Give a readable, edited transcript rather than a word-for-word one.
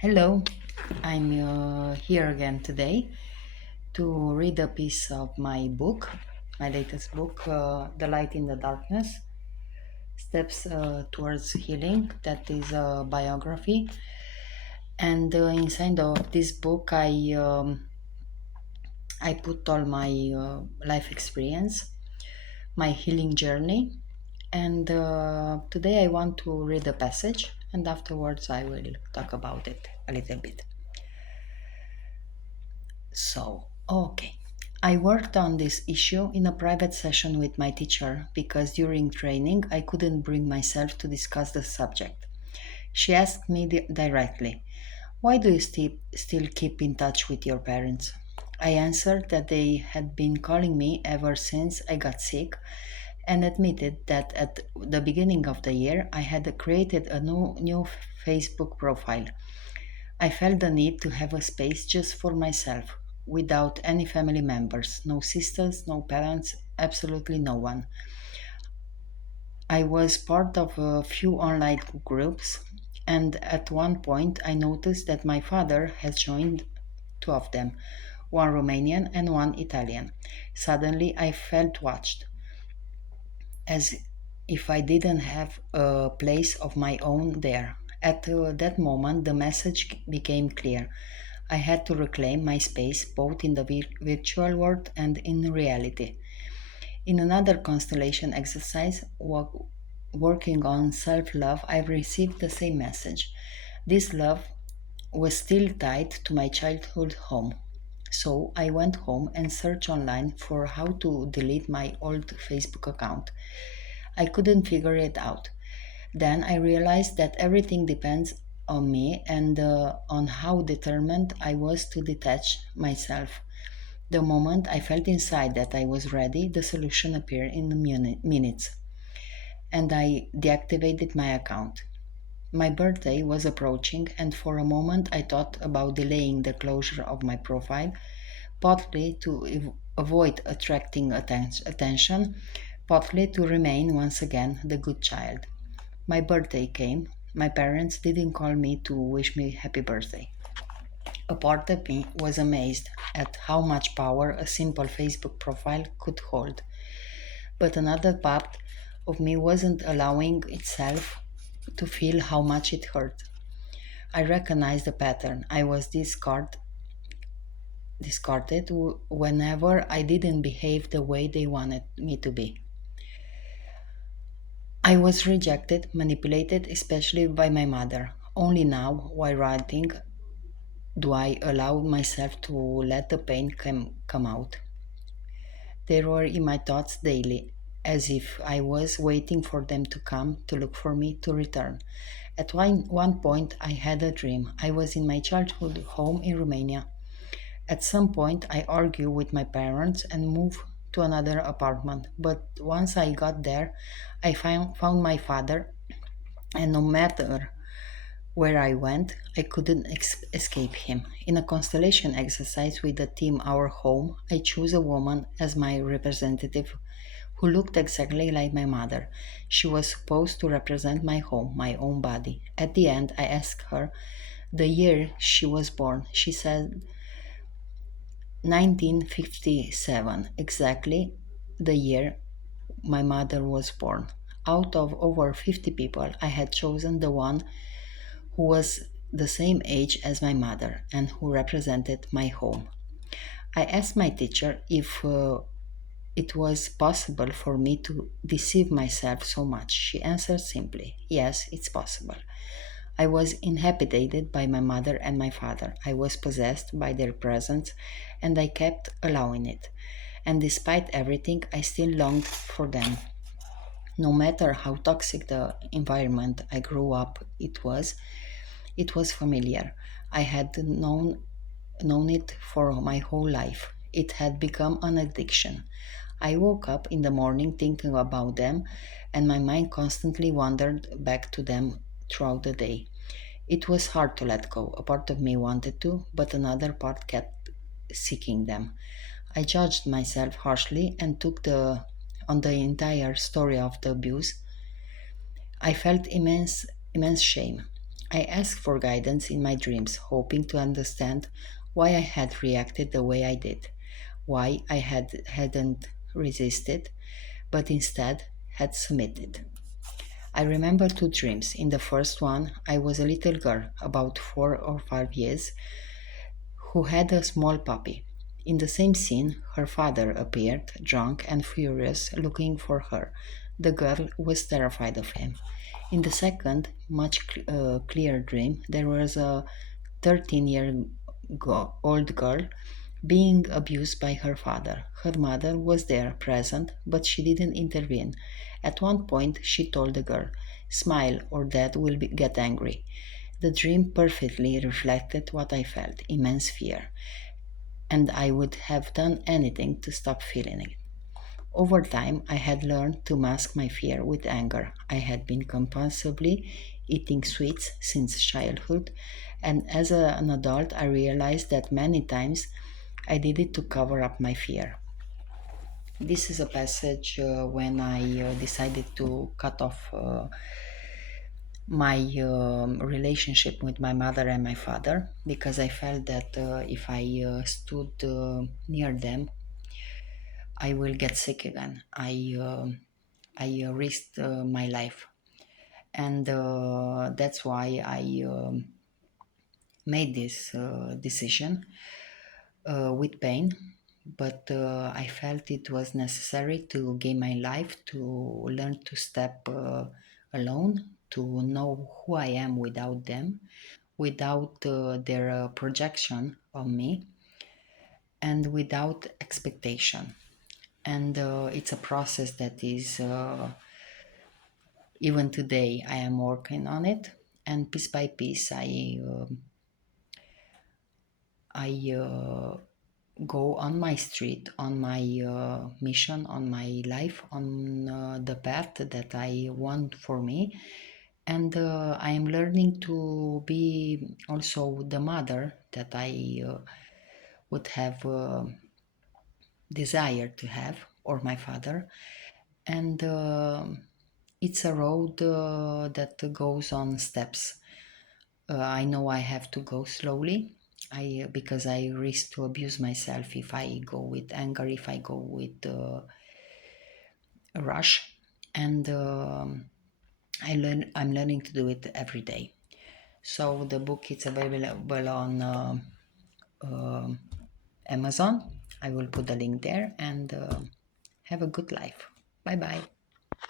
Hello, I'm here again today to read a piece of my book, my latest book, The Light in the Darkness Steps Towards Healing. That is a biography. And inside of this book, I put all my life experience, my healing journey. And today I want to read a passage, and afterwards I will talk about it a little bit. Okay. I worked on this issue in a private session with my teacher because during training I couldn't bring myself to discuss the subject. She asked me directly, "Why do you still keep in touch with your parents?" I answered that they had been calling me ever since I got sick and admitted that at the beginning of the year I had created a new Facebook profile. I felt the need to have a space just for myself, without any family members, no sisters, no parents, absolutely no one. I was part of a few online groups, and at one point I noticed that my father had joined two of them, one Romanian and one Italian. Suddenly I felt watched, as if I didn't have a place of my own there. At that moment, the message became clear. I had to reclaim my space both in the virtual world and in reality. In another constellation exercise, working on self love, I received the same message. This love was still tied to my childhood home. So I went home and searched online for how to delete my old Facebook account. I couldn't figure it out. Then I realized that everything depends on me and on how determined I was to detach myself. The moment I felt inside that I was ready, the solution appeared in minutes, and I deactivated my account. My birthday was approaching, and for a moment I thought about delaying the closure of my profile, partly to avoid attracting attention, partly to remain once again the good child. My birthday came. My parents didn't call me to wish me happy birthday. A part of me was amazed at how much power a simple Facebook profile could hold, but another part of me wasn't allowing itself to feel how much it hurt. I recognized the pattern. I was discarded whenever I didn't behave the way they wanted me to be. I was rejected, manipulated, especially by my mother. Only now, while writing, do I allow myself to let the pain come out. They were in my thoughts daily, as if I was waiting for them to come to look for me to return. At one point, I had a dream. I was in my childhood home in Romania. At some point, I argued with my parents and moved to another apartment. But once I got there, I found my father, and no matter where I went, I couldn't escape him. In a constellation exercise with the team Our Home, I chose a woman as my representative who looked exactly like my mother. She was supposed to represent my home, my own body. At the end, I asked her the year she was born. She said 1957, exactly the year my mother was born. Out of over 50 people, I had chosen the one who was the same age as my mother and who represented my home. I asked my teacher if it was possible for me to deceive myself so much. She answered simply, "Yes, it's possible." I was inhabited by my mother and my father. I was possessed by their presence, and I kept allowing it. And despite everything, I still longed for them. No matter how toxic the environment I grew up it was familiar. I had known it for my whole life. It had become an addiction. I woke up in the morning thinking about them, and my mind constantly wandered back to them throughout the day. It was hard to let go. A part of me wanted to, but another part kept seeking them. I judged myself harshly and took the on the entire story of the abuse. I felt immense shame. I asked for guidance in my dreams, hoping to understand why I had reacted the way I did, why I hadn't resisted, but instead had submitted. I remember two dreams. In the first one, I was a little girl, about 4 or 5 years, who had a small puppy. In the same scene, her father appeared, drunk and furious, looking for her. The girl was terrified of him. In the second, much clearer dream, there was a 13-year-old girl being abused by her father. Her mother was there, present, but she didn't intervene. At one point, she told the girl, "Smile, or Dad will get angry." The dream perfectly reflected what I felt, immense fear, and I would have done anything to stop feeling it. Over time, I had learned to mask my fear with anger. I had been compulsively eating sweets since childhood, and as an adult, I realized that many times I did it to cover up my fear. This is a passage when I decided to cut off my relationship with my mother and my father because I felt that if I stood near them, I will get sick again. I risked my life, and that's why I made this decision with pain. But I felt it was necessary to gain my life, to learn to step alone, to know who I am without them, without their projection on me, and without expectation. And it's a process that is even today I am working on it, and piece by piece I go on my street, on my mission, on my life, on the path that I want for me. And I am learning to be also the mother that I would have desired to have, or my father. And it's a road that goes on steps. I know I have to go slowly. Because I risk to abuse myself if I go with anger, if I go with a rush, and I'm learning to do it every day. So the book is available on um Amazon. I will put the link there, and have a good life. Bye bye.